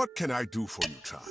What can I do for you, child?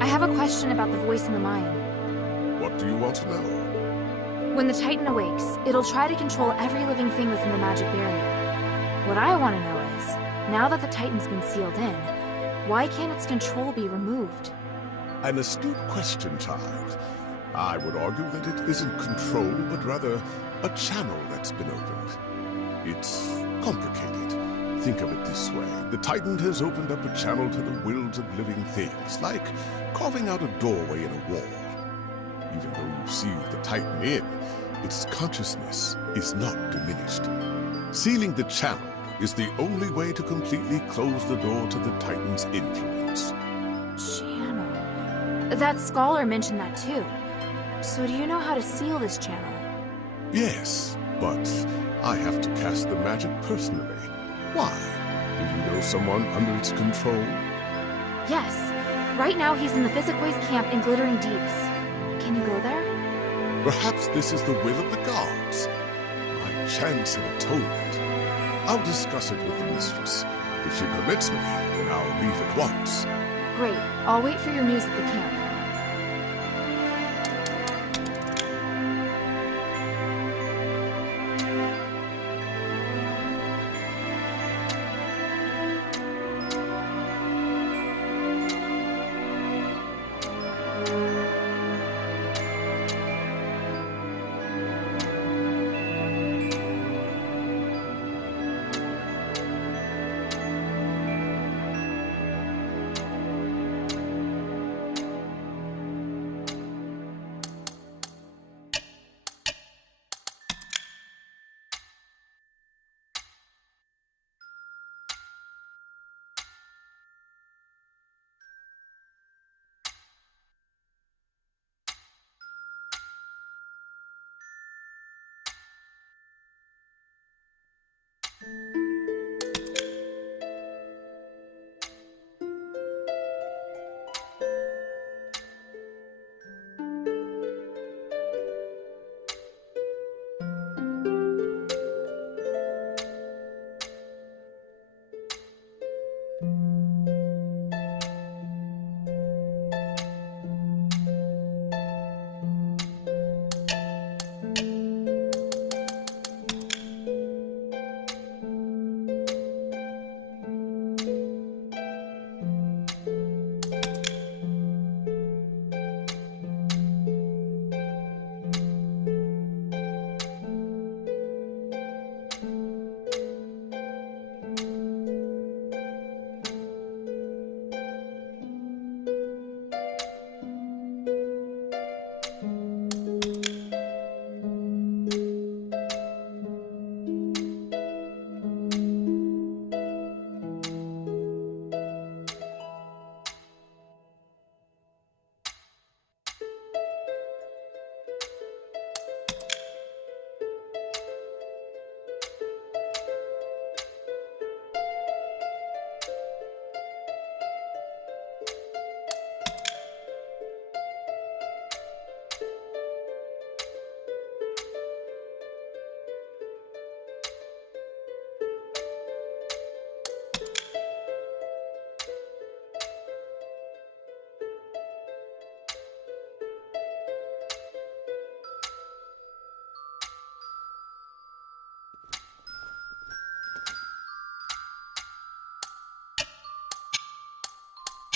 I have a question about the voice in the mine. What do you want to know? When the Titan awakes, it'll try to control every living thing within the magic barrier. What I want to know is, now that the Titan's been sealed in, why can't its control be removed? An astute question, child. I would argue that it isn't control, but rather a channel that's been opened. It's complicated. Think of it this way. The Titan has opened up a channel to the wills of living things, like carving out a doorway in a wall. Even though you see the Titan in, its consciousness is not diminished. Sealing the channel is the only way to completely close the door to the Titan's influence. Channel. That scholar mentioned that too. So do you know how to seal this channel? Yes, but I have to cast the magic personally. Why? Do you know someone under its control? Yes. Right now he's in the Physicways camp in Glittering Deeps. Can you go there? Perhaps this is the will of the gods. My chance at atonement. I'll discuss it with the mistress. If she permits me, then I'll leave at once. Great. I'll wait for your news at the camp.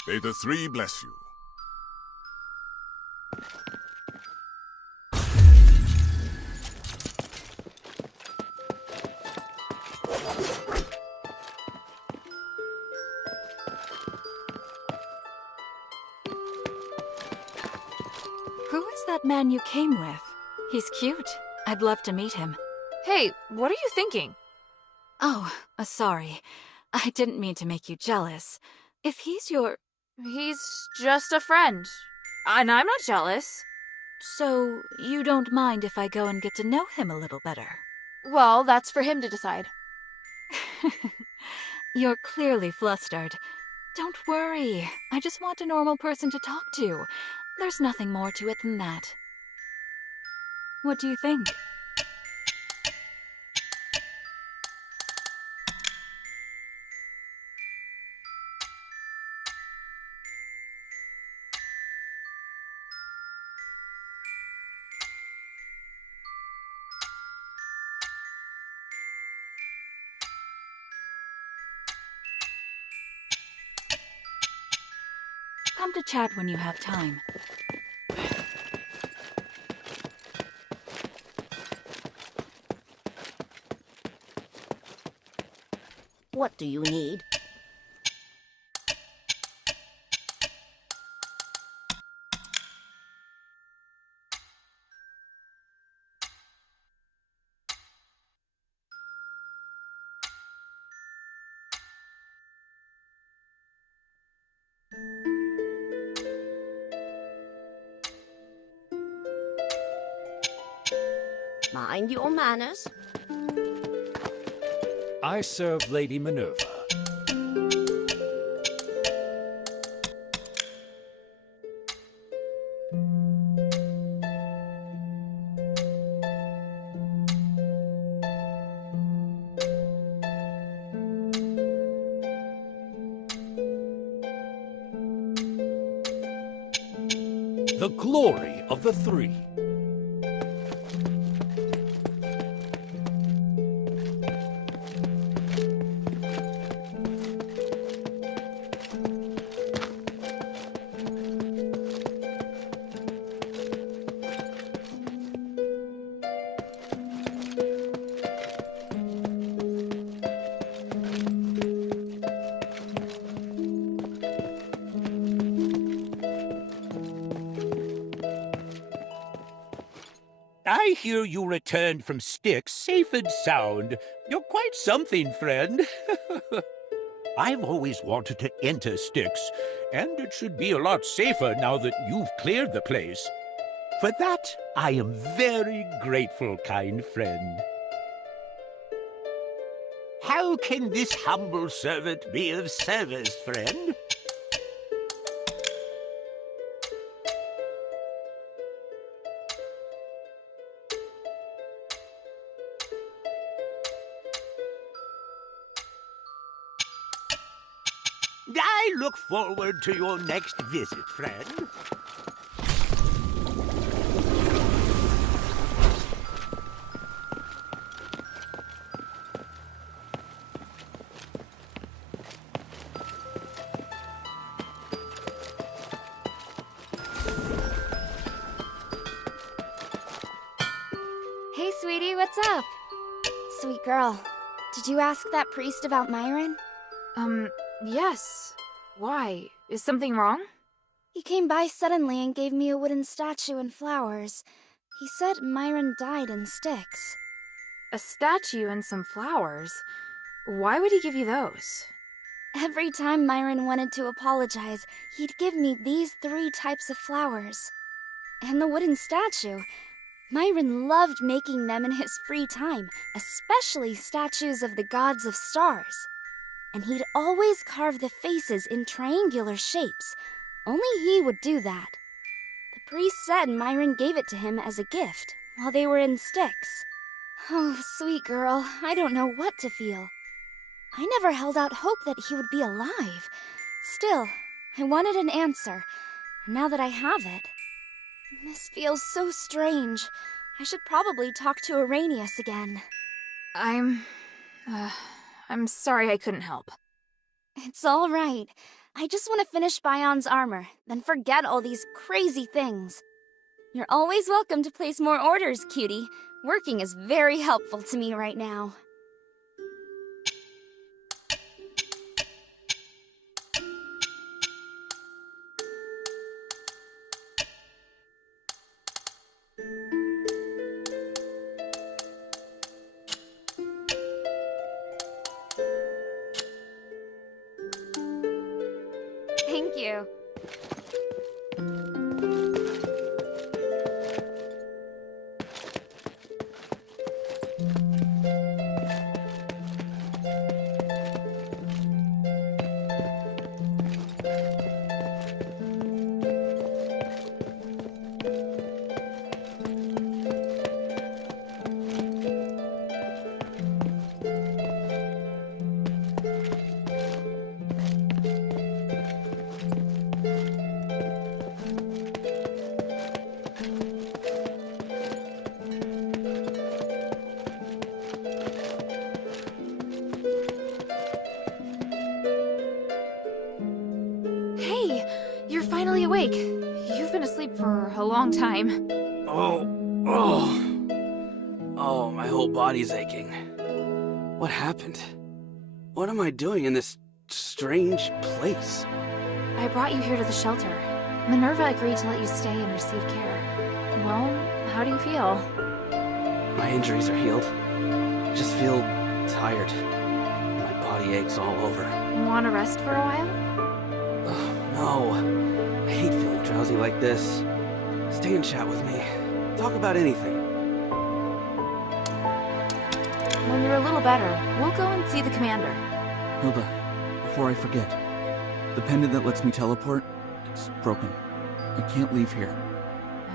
May the three bless you. Who is that man you came with? He's cute. I'd love to meet him. Hey, what are you thinking? Oh, sorry. I didn't mean to make you jealous. If he's your... He's just a friend. And I'm not jealous. So, you don't mind if I go and get to know him a little better? Well, that's for him to decide. You're clearly flustered. Don't worry. I just want a normal person to talk to. There's nothing more to it than that. What do you think? Come to chat when you have time. What do you need? Mind your manners. I serve Lady Minerva. The glory of the three. I hear you returned from Styx safe and sound. You're quite something, friend. I've always wanted to enter Styx, and it should be a lot safer now that you've cleared the place. For that, I am very grateful, kind friend. How can this humble servant be of service, friend? I look forward to your next visit, friend. Hey, sweetie, what's up? Sweet girl, did you ask that priest about Myron? Yes. Why? Is something wrong? He came by suddenly and gave me a wooden statue and flowers. He said Myron died in Styx. A statue and some flowers? Why would he give you those? Every time Myron wanted to apologize, he'd give me these 3 types of flowers. And the wooden statue. Myron loved making them in his free time, especially statues of the gods of stars. And he'd always carve the faces in triangular shapes. Only he would do that. The priest said Myron gave it to him as a gift while they were in Styx. Oh, sweet girl, I don't know what to feel. I never held out hope that he would be alive. Still, I wanted an answer, and now that I have it... This feels so strange. I should probably talk to Arrhenius again. I'm sorry I couldn't help. It's all right. I just want to finish Bion's armor, then forget all these crazy things. You're always welcome to place more orders, cutie. Working is very helpful to me right now. Thank you. Finally awake. You've been asleep for a long time. Oh, my whole body's aching. What happened? What am I doing in this strange place? I brought you here to the shelter. Minerva agreed to let you stay and receive care. Well, how do you feel? My injuries are healed. I just feel tired. My body aches all over. Want to rest for a while? No. I hate feeling drowsy like this. Stay and chat with me. Talk about anything. When you're a little better, we'll go and see the commander. Hilda, before I forget, the pendant that lets me teleport, it's broken. I can't leave here.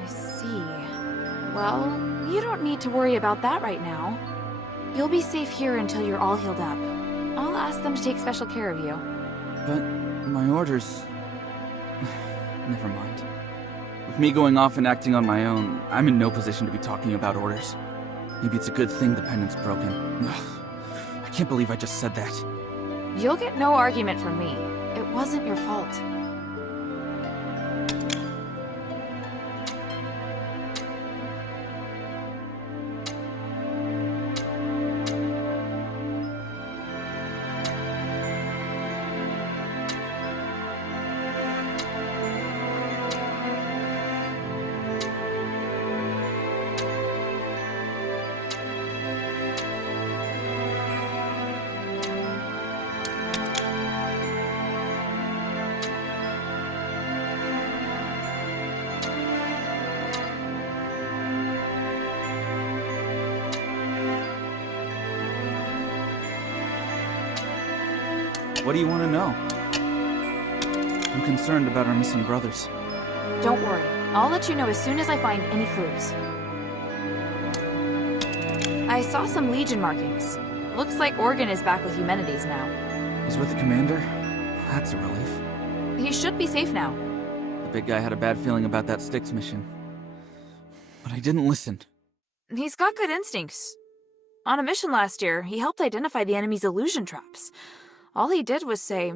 I see. Well, you don't need to worry about that right now. You'll be safe here until you're all healed up. I'll ask them to take special care of you. But my orders... Never mind. With me going off and acting on my own, I'm in no position to be talking about orders. Maybe it's a good thing the pendant's broken. Ugh, I can't believe I just said that. You'll get no argument from me. It wasn't your fault. What do you want to know? I'm concerned about our missing brothers. Don't worry. I'll let you know as soon as I find any clues. I saw some Legion markings. Looks like Organ is back with Eumenides now. He's with the commander? That's a relief. He should be safe now. The big guy had a bad feeling about that Styx mission. But I didn't listen. He's got good instincts. On a mission last year, he helped identify the enemy's illusion traps. All he did was say,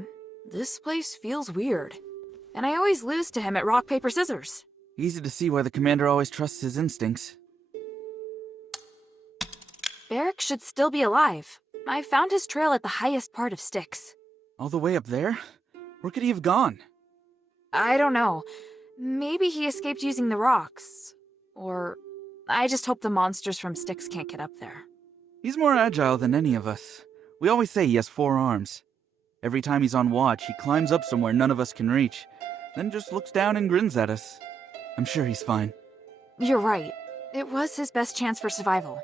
"This place feels weird." And I always lose to him at rock, paper, scissors. Easy to see why the commander always trusts his instincts. Barrick should still be alive. I found his trail at the highest part of Styx. All the way up there? Where could he have gone? I don't know. Maybe he escaped using the rocks. Or I just hope the monsters from Styx can't get up there. He's more agile than any of us. We always say he has 4 arms. Every time he's on watch, he climbs up somewhere none of us can reach, then just looks down and grins at us. I'm sure he's fine. You're right. It was his best chance for survival.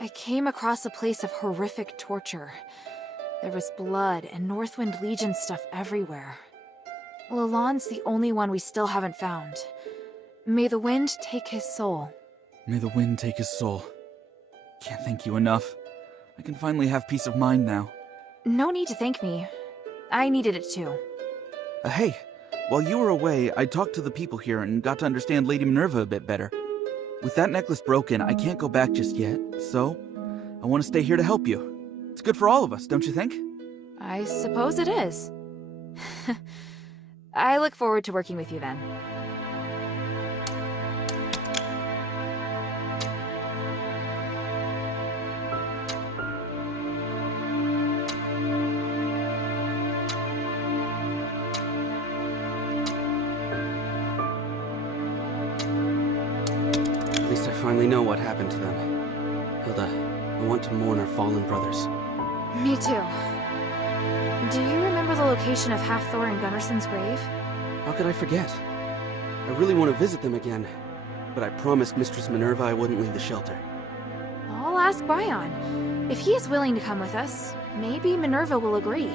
I came across a place of horrific torture. There was blood and Northwind Legion stuff everywhere. Lalonde's the only one we still haven't found. May the wind take his soul. May the wind take his soul. Can't thank you enough. I can finally have peace of mind now. No need to thank me. I needed it too. Hey, while you were away, I talked to the people here and got to understand Lady Minerva a bit better. With that necklace broken, I can't go back just yet, so I want to stay here to help you. It's good for all of us, don't you think? I suppose it is. I look forward to working with you then. At least I finally know what happened to them. Hilda, I want to mourn our fallen brothers. Me too. Do you remember the location of Halfthor and Gunnarson's grave? How could I forget? I really want to visit them again, but I promised Mistress Minerva I wouldn't leave the shelter. I'll ask Bion. If he is willing to come with us, maybe Minerva will agree.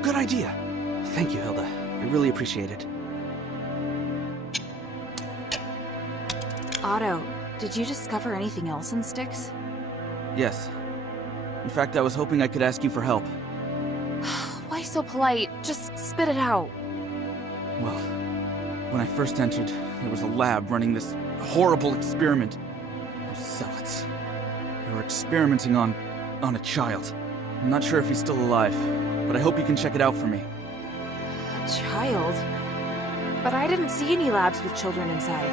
Good idea! Thank you, Hilda. I really appreciate it. Otto, did you discover anything else in Styx? Yes. In fact, I was hoping I could ask you for help. Why so polite? Just spit it out. Well, when I first entered, there was a lab running this horrible experiment. Those zealots. They were experimenting on a child. I'm not sure if he's still alive, but I hope you can check it out for me. A child? But I didn't see any labs with children inside.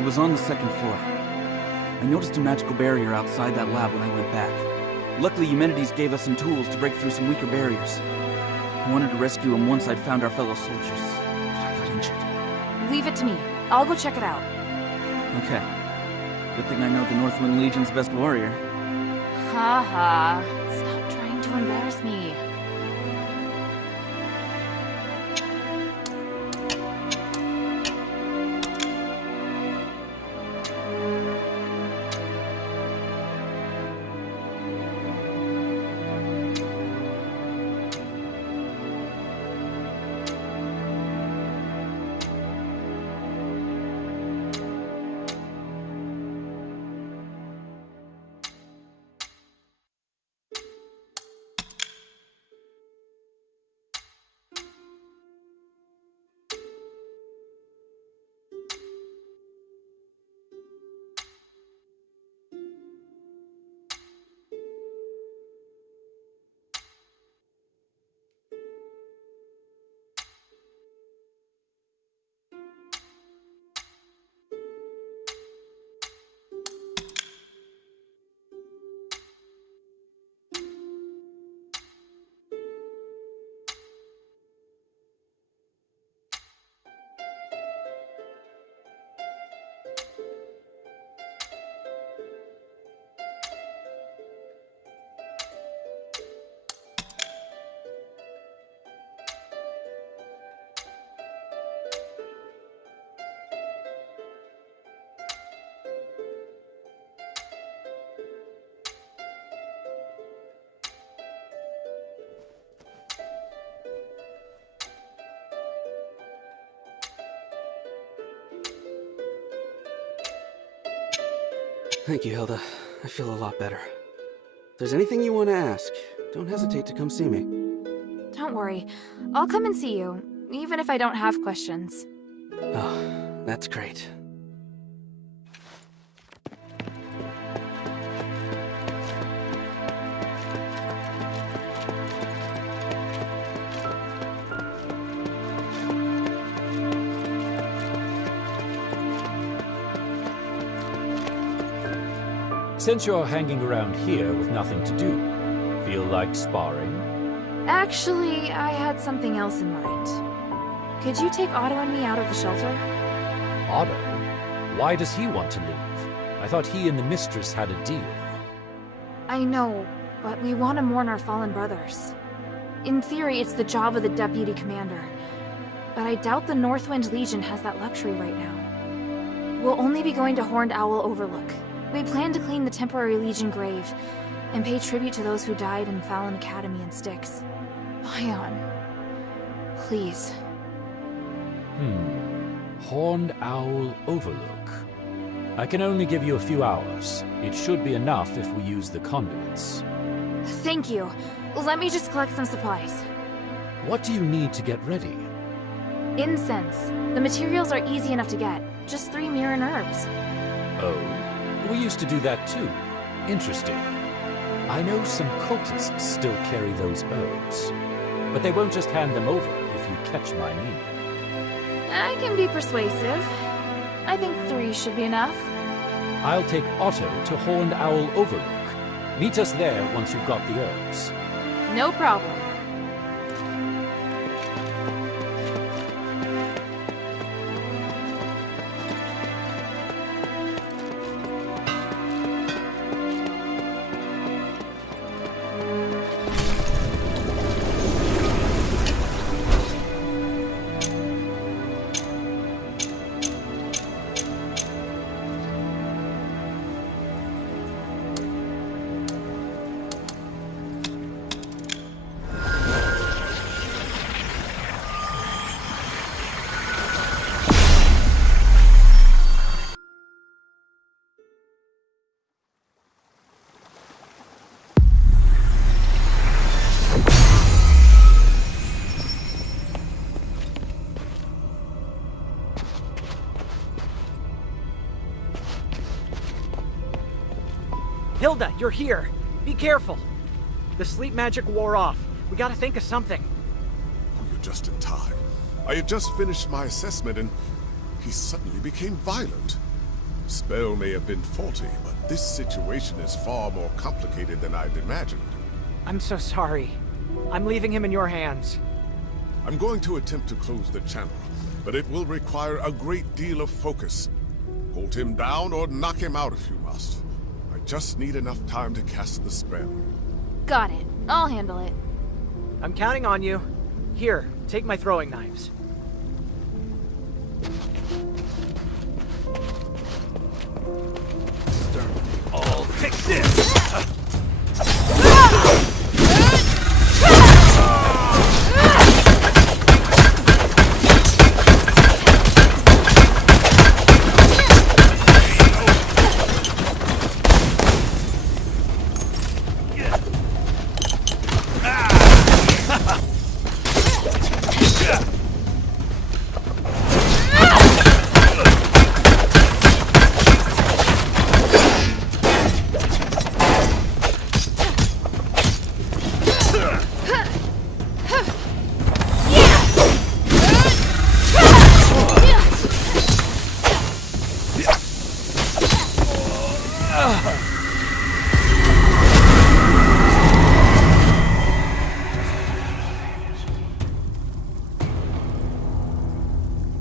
It was on the second floor. I noticed a magical barrier outside that lab when I went back. Luckily, Eumenides gave us some tools to break through some weaker barriers. I wanted to rescue him once I'd found our fellow soldiers, but I got injured. Leave it to me. I'll go check it out. Okay. Good thing I know the Northwind Legion's best warrior. Ha ha. Stop trying to embarrass me. Thank you, Hilda. I feel a lot better. If there's anything you want to ask, don't hesitate to come see me. Don't worry. I'll come and see you, even if I don't have questions. Oh, that's great. Since you're hanging around here with nothing to do, feel like sparring? Actually, I had something else in mind. Could you take Otto and me out of the shelter? Otto? Why does he want to leave? I thought he and the mistress had a deal. I know, but we want to mourn our fallen brothers. In theory, it's the job of the deputy commander. But I doubt the Northwind Legion has that luxury right now. We'll only be going to Horned Owl Overlook. We plan to clean the temporary Legion grave and pay tribute to those who died in Fallon Academy and Styx. Bion, please. Horned Owl Overlook. I can only give you a few hours. It should be enough if we use the conduits. Thank you. Let me just collect some supplies. What do you need to get ready? Incense. The materials are easy enough to get. Just 3 Mirren herbs. Oh, we used to do that too. Interesting. I know some cultists still carry those herbs, but they won't just hand them over if you catch my meaning. I can be persuasive. I think 3 should be enough. I'll take Otto to Horned Owl Overlook. Meet us there once you've got the herbs. No problem. Hilda, you're here. Be careful. The sleep magic wore off. We gotta think of something. Oh, you're just in time. I had just finished my assessment and he suddenly became violent. Spell may have been faulty, but this situation is far more complicated than I'd imagined. I'm so sorry. I'm leaving him in your hands. I'm going to attempt to close the channel, but it will require a great deal of focus. Hold him down or knock him out if you must. I just need enough time to cast the spell. Got it. I'll handle it. I'm counting on you. Here, take my throwing knives. I'll take this!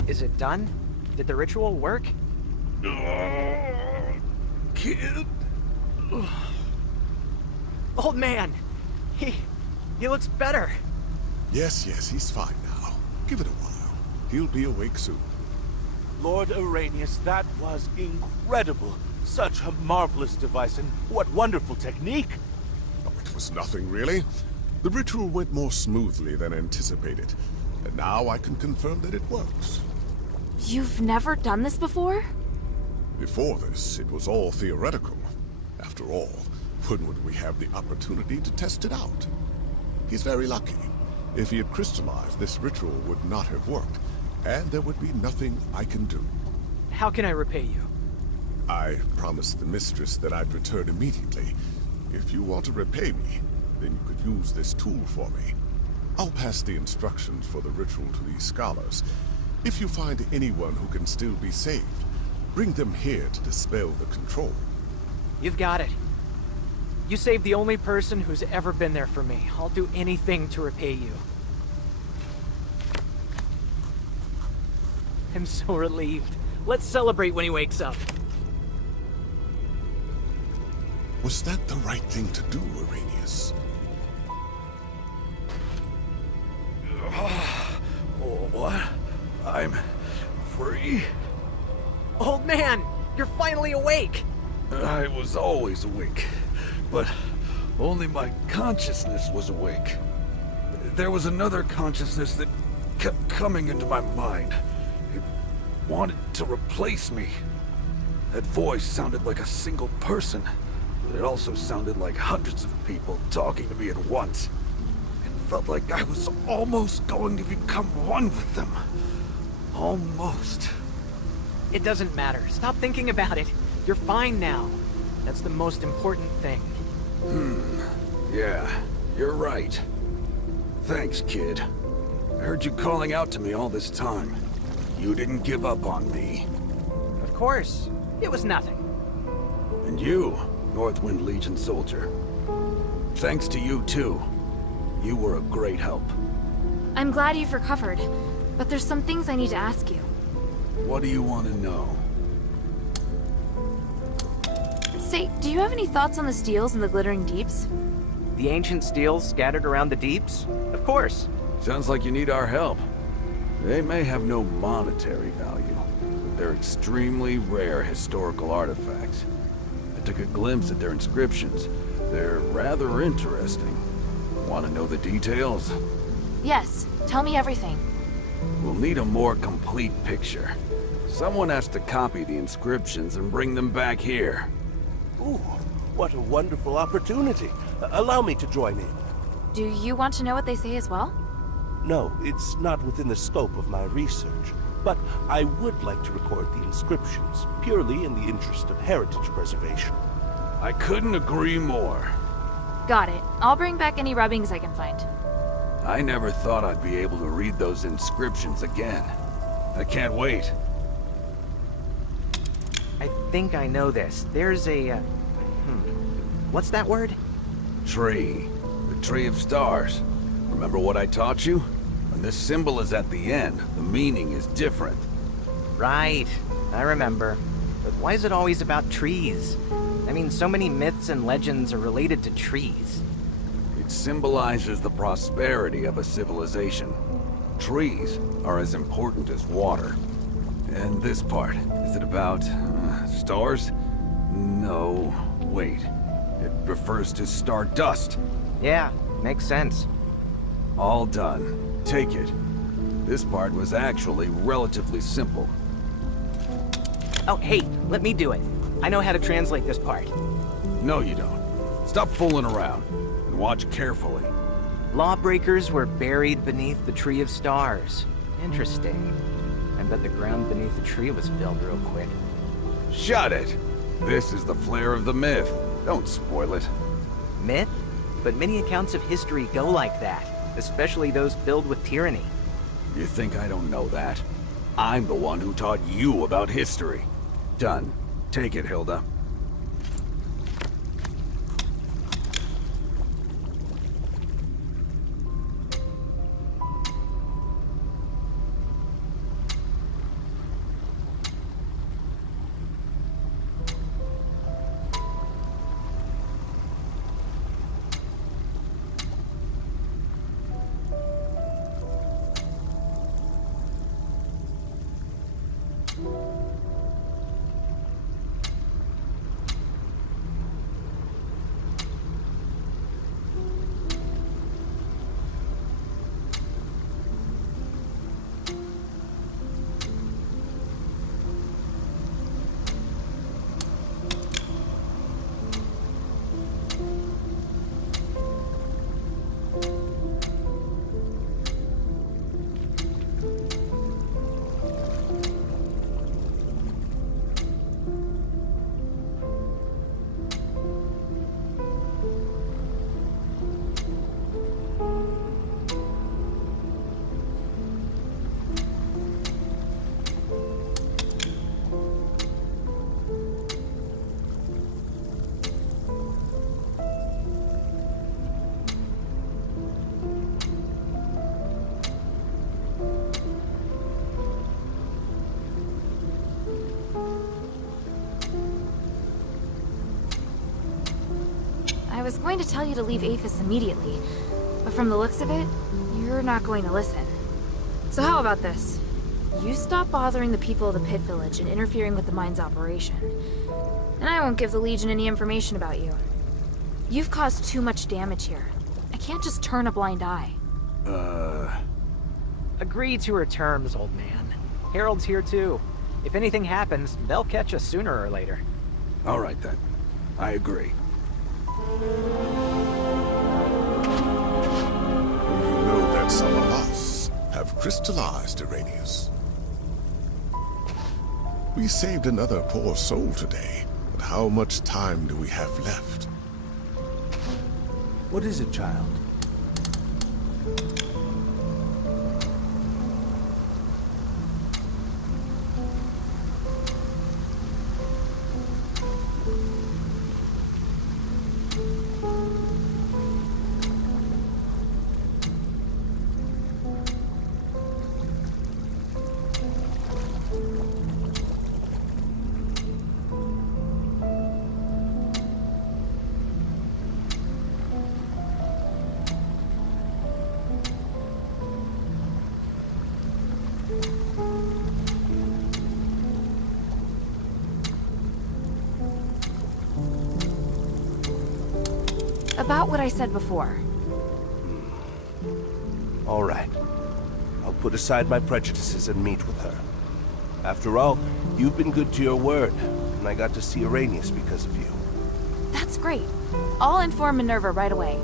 Is it done? Did the ritual work? Kid? Old man! He looks better. Yes, he's fine now. Give it a while. He'll be awake soon. Lord Arrhenius, that was incredible. Such a marvelous device, and what wonderful technique. Oh, it was nothing, really. The ritual went more smoothly than anticipated, and now I can confirm that it works. You've never done this before? Before this, it was all theoretical. After all, when would we have the opportunity to test it out? He's very lucky. If he had crystallized, this ritual would not have worked, and there would be nothing I can do. How can I repay you? I promised the mistress that I'd return immediately. If you want to repay me, then you could use this tool for me. I'll pass the instructions for the ritual to these scholars. If you find anyone who can still be saved, bring them here to dispel the control. You've got it. You saved the only person who's ever been there for me. I'll do anything to repay you. I'm so relieved. Let's celebrate when he wakes up. Was that the right thing to do, Arrhenius? What? I'm free? Old man, you're finally awake! I was always awake, but only my consciousness was awake. There was another consciousness that kept coming into my mind. It wanted to replace me. That voice sounded like a single person, but it also sounded like hundreds of people talking to me at once. It felt like I was almost going to become one with them. Almost. It doesn't matter. Stop thinking about it. You're fine now. That's the most important thing. Yeah, you're right. Thanks, kid. I heard you calling out to me all this time. You didn't give up on me. Of course. It was nothing. And you, Northwind Legion soldier. Thanks to you, too. You were a great help. I'm glad you've recovered, but there's some things I need to ask you. What do you want to know? Say, do you have any thoughts on the steels in the Glittering Deeps? The ancient steels scattered around the deeps? Of course. Sounds like you need our help. They may have no monetary value, but they're extremely rare historical artifacts. I took a glimpse at their inscriptions. They're rather interesting. Want to know the details? Yes, tell me everything. We'll need a more complete picture. Someone has to copy the inscriptions and bring them back here. Ooh, what a wonderful opportunity. Allow me to join in. Do you want to know what they say as well? No, it's not within the scope of my research. But I would like to record the inscriptions, purely in the interest of heritage preservation. I couldn't agree more. Got it. I'll bring back any rubbings I can find. I never thought I'd be able to read those inscriptions again. I can't wait. I think I know this. There's a, what's that word? Tree. The Tree of Stars. Remember what I taught you? When this symbol is at the end, the meaning is different. Right. I remember. But why is it always about trees? I mean, so many myths and legends are related to trees. It symbolizes the prosperity of a civilization. Trees are as important as water. And this part, is it about stars? No, wait. It refers to stardust. Yeah, makes sense. All done. Take it. This part was actually relatively simple. Oh, hey, let me do it. I know how to translate this part. No, you don't. Stop fooling around, and watch carefully. Lawbreakers were buried beneath the Tree of Stars. Interesting. I bet the ground beneath the tree was filled real quick. Shut it! This is the flair of the myth. Don't spoil it. Myth? But many accounts of history go like that, especially those filled with tyranny. You think I don't know that? I'm the one who taught you about history. Done. Take it, Hilda. I was going to tell you to leave Aphis immediately, but from the looks of it, you're not going to listen. So how about this? You stop bothering the people of the Pit Village and interfering with the mine's operation, and I won't give the Legion any information about you. You've caused too much damage here. I can't just turn a blind eye. Agree to her terms, old man. Harold's here too. If anything happens, they'll catch us sooner or later. All right then. I agree. You know that some of us have crystallized Iranius. We saved another poor soul today, but how much time do we have left? What is it, child? About what I said before. All right. I'll put aside my prejudices and meet with her. After all, you've been good to your word, and I got to see Arrhenius because of you. That's great. I'll inform Minerva right away.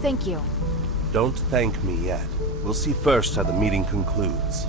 Thank you. Don't thank me yet. We'll see first how the meeting concludes.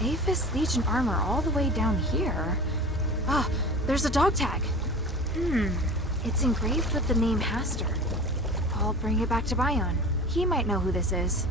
Aphis Legion armor all the way down here. Ah, there's a dog tag. It's engraved with the name Haster. I'll bring it back to Bion. He might know who this is.